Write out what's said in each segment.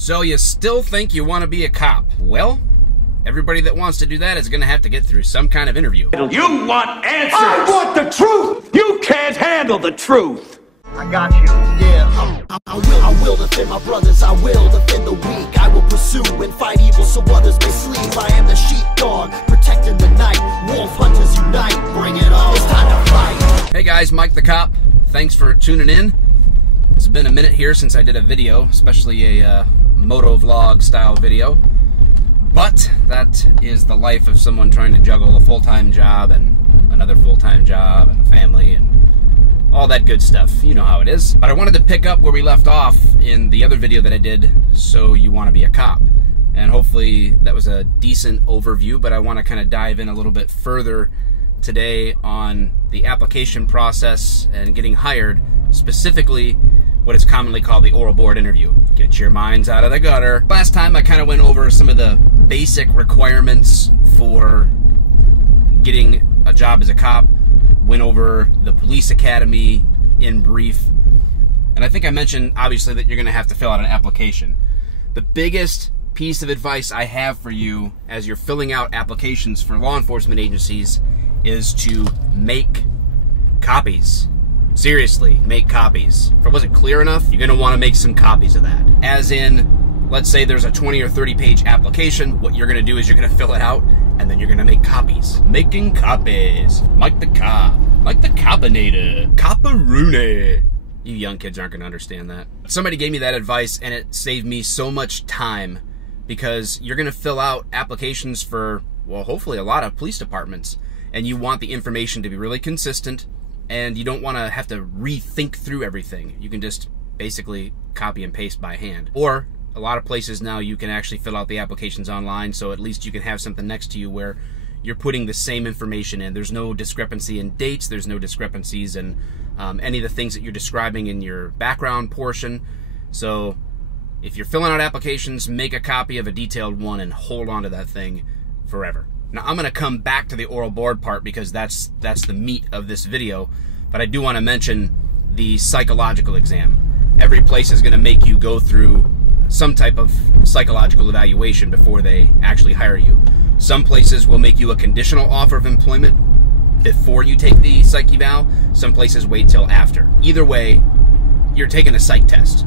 So you still think you want to be a cop? Well, everybody that wants to do that is going to have to get through some kind of interview. You want answers! I want the truth! You can't handle the truth! I got you. Yeah, I will defend my brothers, I will defend the weak. I will pursue and fight evil so others may sleep. I am the sheepdog, protecting the night. Wolf hunters unite, bring it on. It's time to fight. Hey guys, Mike the Cop. Thanks for tuning in. It's been a minute here since I did a video, especially a moto vlog style video. But that is the life of someone trying to juggle a full-time job and another full-time job and a family and all that good stuff. You know how it is. But I wanted to pick up where we left off in the other video that I did, So You Want to Be a Cop. And hopefully that was a decent overview, but I want to kind of dive in a little bit further today on the application process and getting hired, specifically what is commonly called the oral board interview. Get your minds out of the gutter. Last time I kind of went over some of the basic requirements for getting a job as a cop, went over the police academy in brief, and I think I mentioned obviously that you're going to have to fill out an application. The biggest piece of advice I have for you as you're filling out applications for law enforcement agencies is to make copies. Seriously, make copies. If it wasn't clear enough, you're going to want to make some copies of that. As in, let's say there's a 20 or 30 page application. What you're going to do is you're going to fill it out, and then you're going to make copies. Making copies. Mike the Cop. Like the Copinator. Copperoonie. You young kids aren't going to understand that. Somebody gave me that advice, and it saved me so much time, because you're going to fill out applications for, well, hopefully a lot of police departments, and you want the information to be really consistent, and you don't want to have to rethink through everything. You can just basically copy and paste by hand. Or a lot of places now you can actually fill out the applications online, so at least you can have something next to you where you're putting the same information in. There's no discrepancy in dates, there's no discrepancies in any of the things that you're describing in your background portion. So if you're filling out applications, make a copy of a detailed one and hold on to that thing forever. Now, I'm going to come back to the oral board part because that's the meat of this video, but I do want to mention the psychological exam. Every place is going to make you go through some type of psychological evaluation before they actually hire you. Some places will make you a conditional offer of employment before you take the psych eval. Some places wait till after. Either way, you're taking a psych test.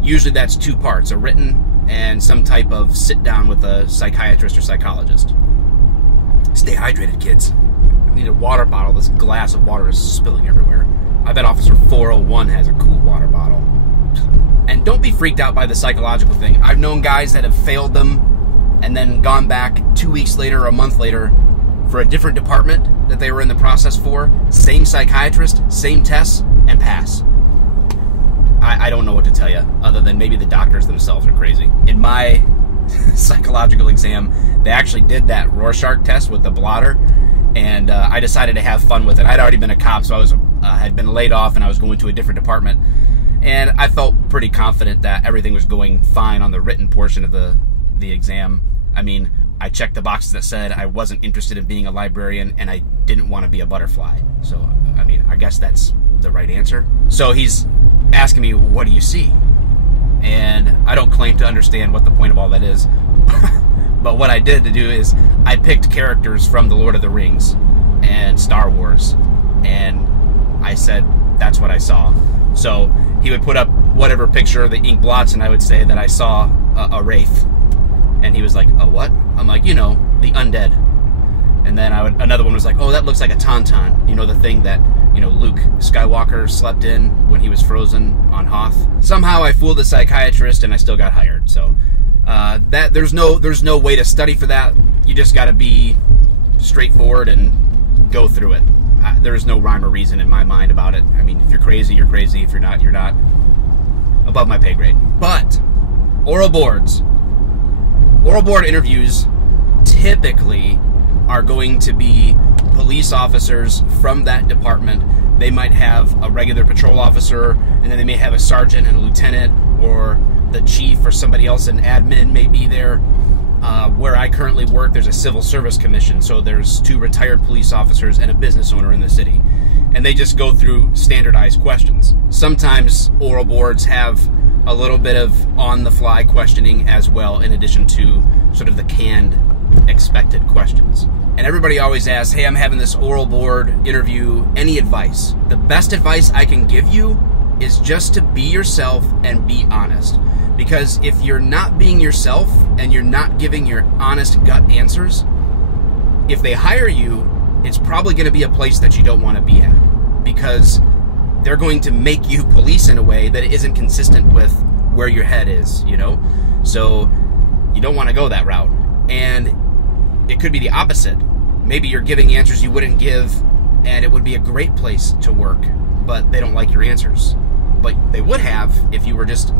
Usually that's two parts, a written and some type of sit down with a psychiatrist or psychologist. Stay hydrated, kids. I need a water bottle. This glass of water is spilling everywhere. I bet Officer 401 has a cool water bottle. And don't be freaked out by the psychological thing. I've known guys that have failed them and then gone back 2 weeks later or a month later for a different department that they were in the process for. Same psychiatrist, same tests, and pass. I don't know what to tell you, other than maybe the doctors themselves are crazy. In my psychological exam, they actually did that Rorschach test with the blotter, and I decided to have fun with it. I'd already been a cop, so I had been laid off, and I was going to a different department, and I felt pretty confident that everything was going fine on the written portion of the exam. I mean, I checked the boxes that said I wasn't interested in being a librarian, and I didn't want to be a butterfly. So, I mean, I guess that's the right answer. So he's asking me, what do you see? And I don't claim to understand what the point of all that is. But what I did to do is I picked characters from The Lord of the Rings and Star Wars. And I said, that's what I saw. So he would put up whatever picture of the ink blots, and I would say that I saw a wraith. And he was like, a what? I'm like, you know, the undead. And then another one was like, oh, that looks like a tauntaun. You know, the thing that, you know, Luke Skywalker slept in when he was frozen on Hoth. Somehow I fooled the psychiatrist and I still got hired. So there's no way to study for that. You just got to be straightforward and go through it. There's no rhyme or reason in my mind about it. I mean, if you're crazy, you're crazy. If you're not, you're not. Above my pay grade. But oral boards. Oral board interviews typically are going to be police officers from that department. They might have a regular patrol officer, and then they may have a sergeant and a lieutenant, or the chief or somebody else, an admin may be there. Where I currently work, there's a civil service commission, so there's 2 retired police officers and a business owner in the city. And they just go through standardized questions. Sometimes oral boards have a little bit of on-the-fly questioning as well, in addition to sort of the canned, expected questions. And everybody always asks, hey, I'm having this oral board interview, any advice? The best advice I can give you is just to be yourself and be honest. Because if you're not being yourself and you're not giving your honest gut answers, if they hire you, it's probably going to be a place that you don't want to be at. Because they're going to make you police in a way that isn't consistent with where your head is, you know? So you don't want to go that route. And it could be the opposite. Maybe you're giving answers you wouldn't give, and it would be a great place to work, but they don't like your answers. But they would have if you were just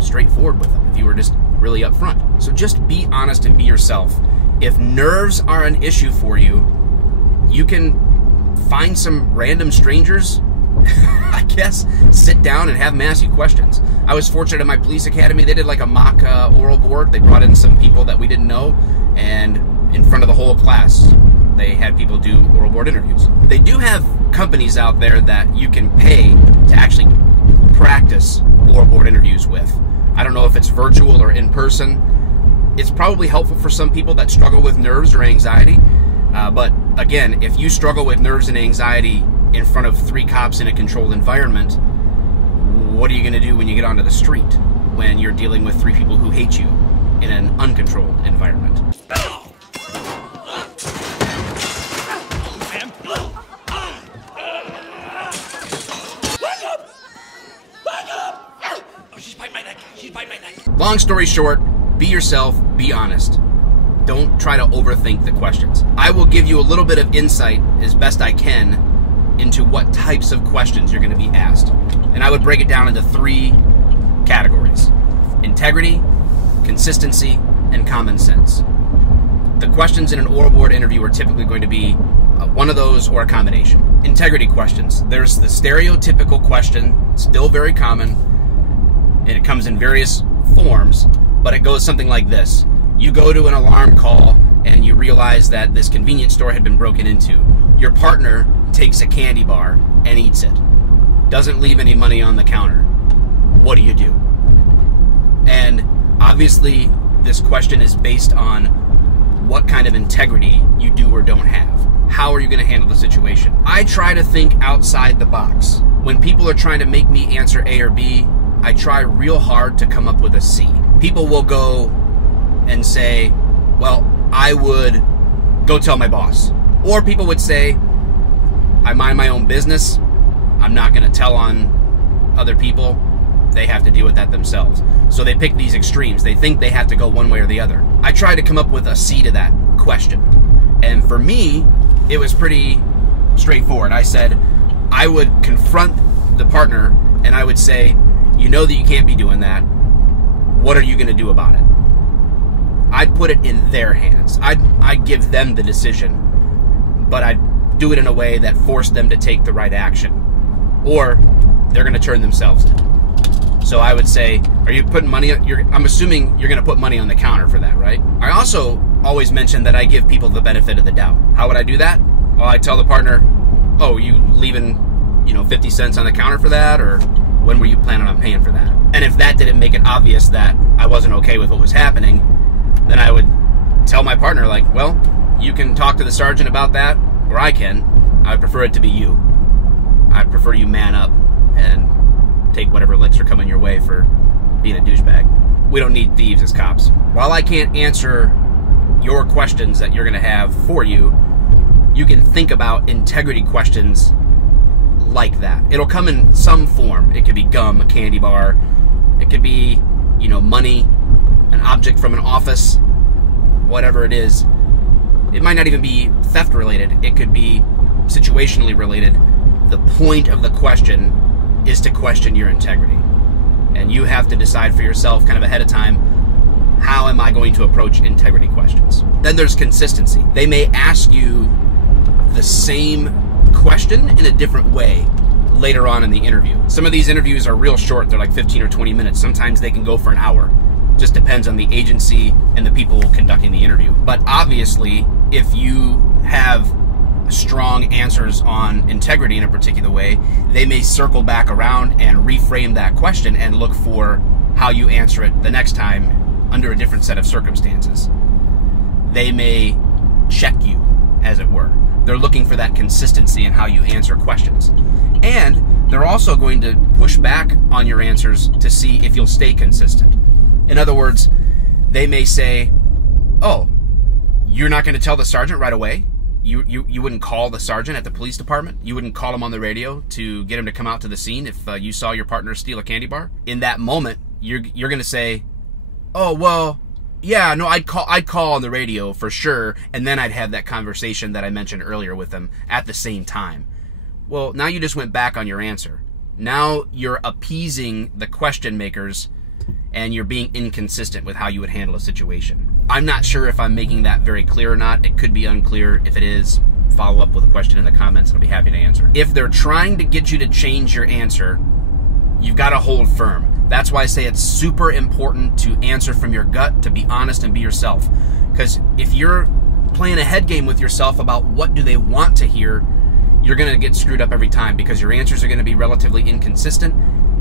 straightforward with them, if you were just really upfront. So just be honest and be yourself. If nerves are an issue for you, you can find some random strangers, I guess, sit down and have them ask you questions. I was fortunate at my police academy, they did like a mock oral board. They brought in some people that we didn't know, and in front of the whole class, they had people do oral board interviews. They do have companies out there that you can pay to actually practice oral board interviews with. I don't know if it's virtual or in person. It's probably helpful for some people that struggle with nerves or anxiety. But again, if you struggle with nerves and anxiety in front of 3 cops in a controlled environment, what are you going to do when you get onto the street when you're dealing with 3 people who hate you in an uncontrolled environment? Long story short, be yourself, be honest. Don't try to overthink the questions. I will give you a little bit of insight as best I can into what types of questions you're going to be asked. And I would break it down into 3 categories: integrity, consistency, and common sense. The questions in an oral board interview are typically going to be one of those or a combination. Integrity questions. There's the stereotypical question, still very common, and it comes in various forms, but it goes something like this. You go to an alarm call and you realize that this convenience store had been broken into. Your partner takes a candy bar and eats it. Doesn't leave any money on the counter. What do you do? And obviously this question is based on what kind of integrity you do or don't have. How are you going to handle the situation? I try to think outside the box. When people are trying to make me answer A or B, I try real hard to come up with a C. People will go and say, well, I would go tell my boss. Or people would say, I mind my own business. I'm not going to tell on other people. They have to deal with that themselves. So they pick these extremes. They think they have to go one way or the other. I try to come up with a C to that question. And for me, it was pretty straightforward. I said, I would confront the partner and I would say, you know that you can't be doing that. What are you going to do about it? I'd put it in their hands. I'd give them the decision, but I'd do it in a way that forced them to take the right action, or they're going to turn themselves in. So I would say, are you putting money on, I'm assuming you're going to put money on the counter for that, right? I also always mention that I give people the benefit of the doubt. How would I do that? Well, I tell the partner, oh, you leaving, 50 cents on the counter for that, or when were you planning on paying for that? And if that didn't make it obvious that I wasn't okay with what was happening, then I would tell my partner, like, well, you can talk to the sergeant about that, or I can. I prefer it to be you. I prefer you man up and take whatever licks are coming your way for being a douchebag. We don't need thieves as cops. While I can't answer your questions that you're going to have for you, you can think about integrity questions like that. It'll come in some form. It could be gum, a candy bar. It could be, money, an object from an office, whatever it is. It might not even be theft related. It could be situationally related. The point of the question is to question your integrity. And you have to decide for yourself kind of ahead of time, how am I going to approach integrity questions? Then there's consistency. They may ask you the same question in a different way later on in the interview. Some of these interviews are real short. They're like 15 or 20 minutes. Sometimes they can go for an hour. Just depends on the agency and the people conducting the interview. But obviously, if you have strong answers on integrity in a particular way, they may circle back around and reframe that question and look for how you answer it the next time under a different set of circumstances. They may check you, as it were. They're looking for that consistency in how you answer questions. And they're also going to push back on your answers to see if you'll stay consistent. In other words, they may say, oh, you're not going to tell the sergeant right away? You wouldn't call the sergeant at the police department? You wouldn't call him on the radio to get him to come out to the scene if you saw your partner steal a candy bar? In that moment, you're going to say, oh, well, yeah, no, I'd call on the radio for sure, and then I'd have that conversation that I mentioned earlier with them at the same time. Well, now you just went back on your answer. Now you're appeasing the question makers, and you're being inconsistent with how you would handle a situation. I'm not sure if I'm making that very clear or not. It could be unclear. If it is, follow up with a question in the comments, and I'll be happy to answer. If they're trying to get you to change your answer, you've got to hold firm. That's why I say it's super important to answer from your gut, to be honest and be yourself. Because if you're playing a head game with yourself about what do they want to hear, you're going to get screwed up every time, because your answers are going to be relatively inconsistent,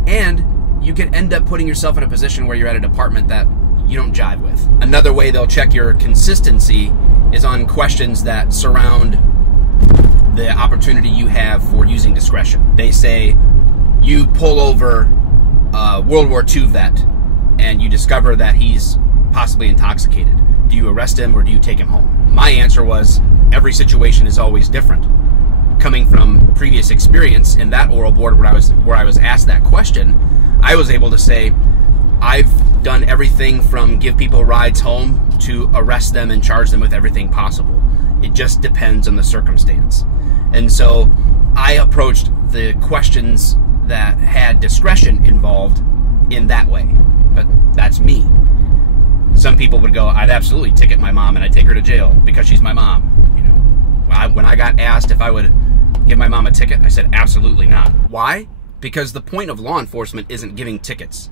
and you can end up putting yourself in a position where you're at a department that you don't jive with. Another way they'll check your consistency is on questions that surround the opportunity you have for using discretion. They say, you pull over a World War II vet and you discover that he's possibly intoxicated. Do you arrest him or do you take him home? My answer was, every situation is always different. Coming from previous experience in that oral board where I was asked that question, I was able to say, I've done everything from give people rides home to arrest them and charge them with everything possible. It just depends on the circumstance. And so I approached the questions that had discretion involved in that way. But that's me. Some people would go, I'd absolutely ticket my mom and I'd take her to jail because she's my mom. You know, when I got asked if I would give my mom a ticket, I said absolutely not. Why? Because the point of law enforcement isn't giving tickets.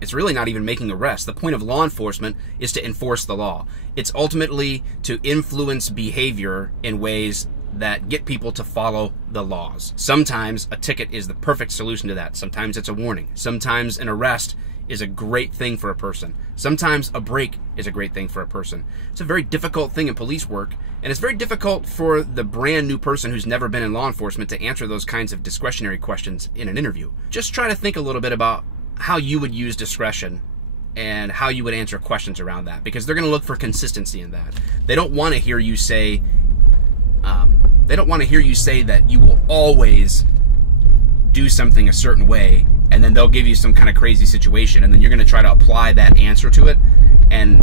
It's really not even making arrests. The point of law enforcement is to enforce the law. It's ultimately to influence behavior in ways that get people to follow the laws. Sometimes a ticket is the perfect solution to that. Sometimes it's a warning. Sometimes an arrest is a great thing for a person. Sometimes a break is a great thing for a person. It's a very difficult thing in police work, and it's very difficult for the brand new person who's never been in law enforcement to answer those kinds of discretionary questions in an interview. Just try to think a little bit about how you would use discretion and how you would answer questions around that, because they're going to look for consistency in that. They don't want to hear you say that you will always do something a certain way, and then they'll give you some kind of crazy situation, and then you're going to try to apply that answer to it, and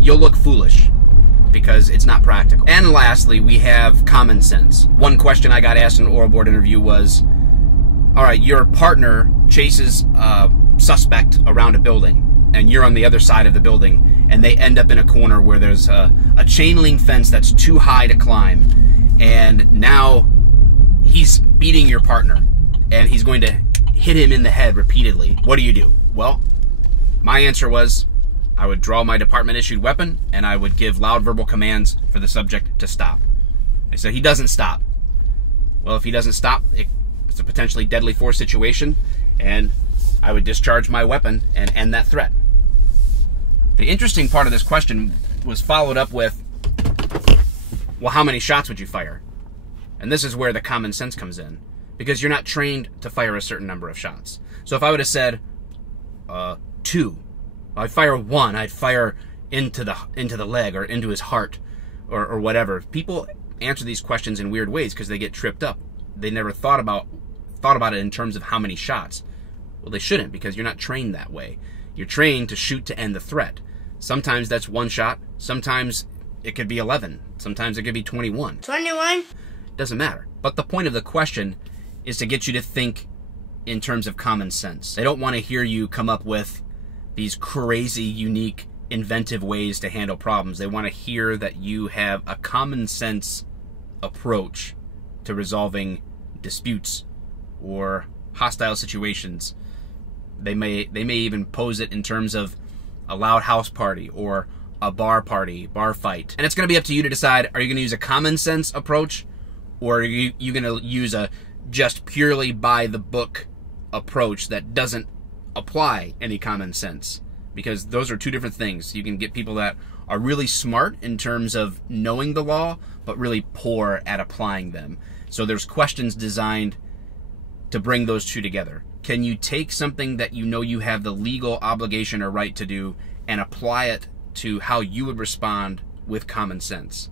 you'll look foolish because it's not practical. And lastly, we have common sense. One question I got asked in an oral board interview was, all right, your partner chases a suspect around a building, and you're on the other side of the building, and they end up in a corner where there's a chain link fence that's too high to climb, and now he's beating your partner, and he's going to hit him in the head repeatedly. What do you do? Well, my answer was, I would draw my department-issued weapon, and I would give loud verbal commands for the subject to stop. I said, he doesn't stop. Well, if he doesn't stop, it's a potentially deadly force situation, and I would discharge my weapon and end that threat. The interesting part of this question was followed up with, well, how many shots would you fire? And this is where the common sense comes in, because you're not trained to fire a certain number of shots. So if I would have said 2, I'd fire 1, I'd fire into the leg or into his heart or whatever. People answer these questions in weird ways because they get tripped up. They never thought about it in terms of how many shots. Well, they shouldn't, because you're not trained that way. You're trained to shoot to end the threat. Sometimes that's 1 shot. Sometimes it could be 11. Sometimes it could be 21. 21? Doesn't matter. But the point of the question is to get you to think in terms of common sense. They don't want to hear you come up with these crazy, unique, inventive ways to handle problems. They want to hear that you have a common sense approach to resolving disputes or hostile situations. They may even pose it in terms of a loud house party or a bar fight. And it's going to be up to you to decide, are you going to use a common sense approach, or are you going to use a just purely by the book approach that doesn't apply any common sense, because those are two different things. You can get people that are really smart in terms of knowing the law, but really poor at applying them. So there's questions designed to bring those two together. Can you take something that you know you have the legal obligation or right to do and apply it to how you would respond with common sense?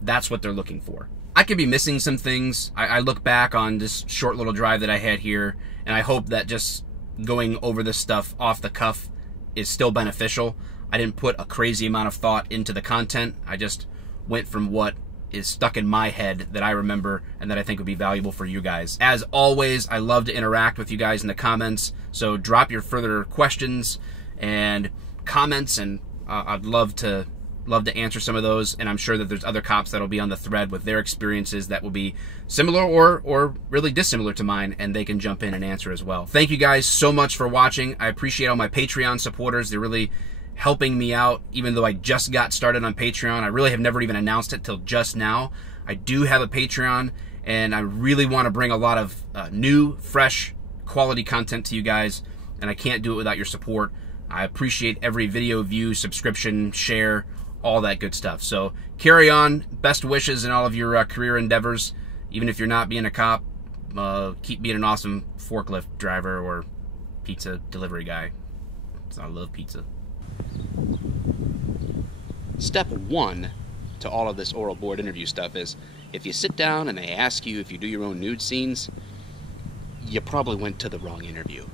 That's what they're looking for. I could be missing some things. I look back on this short little drive that I had here, and I hope that just going over this stuff off the cuff is still beneficial. I didn't put a crazy amount of thought into the content. I just went from what is stuck in my head that I remember and that I think would be valuable for you guys. As always, I love to interact with you guys in the comments, so drop your further questions and comments, and I'd love to answer some of those, and I'm sure that there's other cops that'll be on the thread with their experiences that will be similar or really dissimilar to mine, and they can jump in and answer as well. Thank you guys so much for watching. I appreciate all my Patreon supporters. They're really helping me out, even though I just got started on Patreon. I really have never even announced it till just now. I do have a Patreon, and I really want to bring a lot of new, fresh, quality content to you guys, and I can't do it without your support. I appreciate every video view, subscription, share, all that good stuff. So carry on. Best wishes in all of your career endeavors. Even if you're not being a cop, keep being an awesome forklift driver or pizza delivery guy. I love pizza. Step one to all of this oral board interview stuff is, if you sit down and they ask you if you do your own nude scenes, you probably went to the wrong interview.